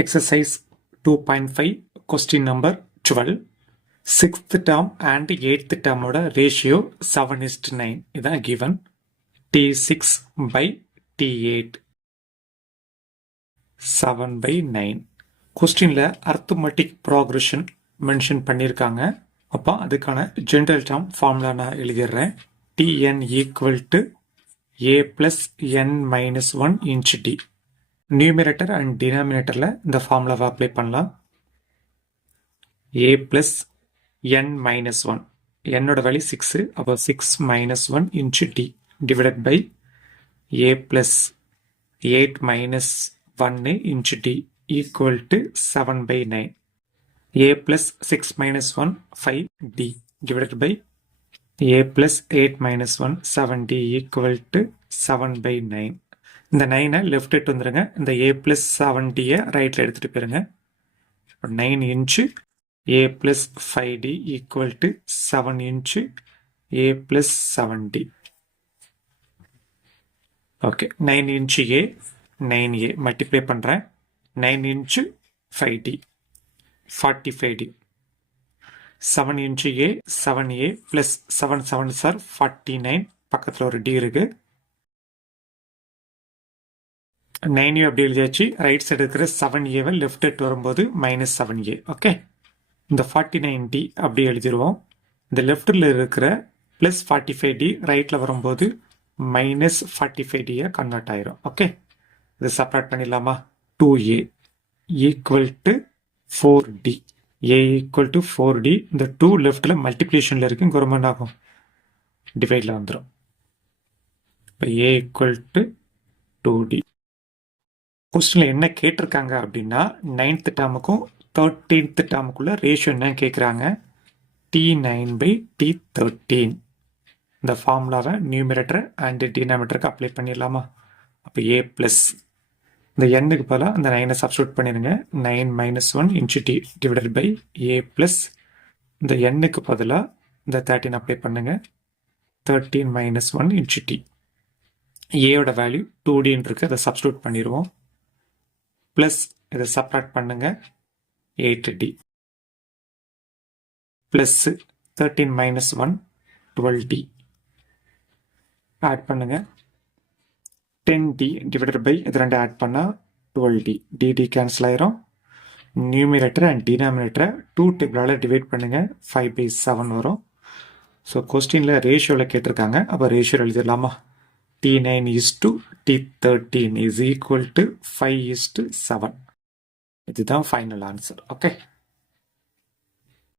Exercise 2.5 question number 12. 6th term and 8th term oda ratio 7:9 இதான் given. T6 by T8 7/9. கொஸ்டின்ல arithmetic progression mention பண்ணியிருக்காங்க. அப்போ அதுக்கான general term formula நான் எழுதிடுறேன். Tn equal to a plus n minus 1 into t. Numerator and டினாமினேட்டரில் இந்த ஃபார்முலாவை apply பண்ணலாம். a plus n minus 1, என்னோட வேல்யூ 6, அப்போ 6 minus 1 into t divided by a plus 8 minus 1 into t equal to 7/9. a plus 6 minus 1 5d divided by a plus 8 minus 1 7d equal to 7/9. இந்த 9 left எடுத்து வந்துருங்க. இந்த a plus 7d ரைட்ல எடுத்துட்டு போயிருங்க. 9 inch a plus 5d equal to 7 inch a plus 7d. Okay, 9 inch a 9a multiply பண்ணுறேன். 9 inch 5d 45d. 7 inch a 7a plus 7 7 sir 49. பக்கத்தில் ஒரு d இருக்கு. 9a அப்படி எழுதியாச்சு. ரைட் சைடு இருக்கிற 7a லெஃப்ட் எடுத்து வரும்போது -7a. ஓகே, இந்த 49d அப்படி எழுதிடுவோம். இந்த லெஃப்டில் இருக்கிற +45d ரைட்டில் வரும்போது -45d கன்வெர்ட் ஆயிரும். ஓகே, இதை செப்பரேட் பண்ணிடலாமா? 2a equal to 4d. a equal to 4d. இந்த 2 லெஃப்டில் மல்டிப்ளிகேஷனில் இருக்கு, இங்கே ரொம்ப ஆகும், டிவைடில் வந்துடும். இப்போ a ஈக்குவல் டு 2d. கொஸ்டினில் என்ன கேட்டிருக்காங்க அப்படின்னா 9th டேர்முக்கும் 13th டேர்முக்குள்ள ரேஷியோ என்னன்னு கேட்குறாங்க. T9/T13. இந்த ஃபார்முலாவை நியூமரேட்டர் அண்ட் டினாமினேட்டருக்கு அப்ளை பண்ணிடலாமா? அப்போ a ப்ளஸ் இந்த எண்ணுக்கு பதிலாக அந்த 9 சப்ஸ்டியூட் பண்ணிடுங்க. 9 minus 1 into t divided by a plus இந்த எண்ணுக்கு பதிலாக இந்த 13 அப்ளை பண்ணுங்க. 13 minus 1 into t. ஏயோட வேல்யூ 2dன்னு இருக்கு, அதை சப்ஸ்டியூட் பண்ணிடுவோம். ப்ளஸ் இதை செப்பரேட் பண்ணுங்க. 8d plus 13 minus 1 12d add பண்ணுங்க. 10d டிவைடட் பை இது ரெண்டு ஆட் பண்ணால் 12d. dd கேன்சல் ஆயிரும். நியூமரேட்டர் அண்ட் டினாமினேட்டரை 2 டேபிளால் டிவைட் பண்ணுங்க. 5/7 வரும். ஸோ கொஸ்டினில் ரேஷியோவில் கேட்டிருக்காங்க. அப்போ ratio எழுதிடலாமா? T9:T13 is equal to 5:7. இதுதான் ஃபைனல் ஆன்சர். ஓகே.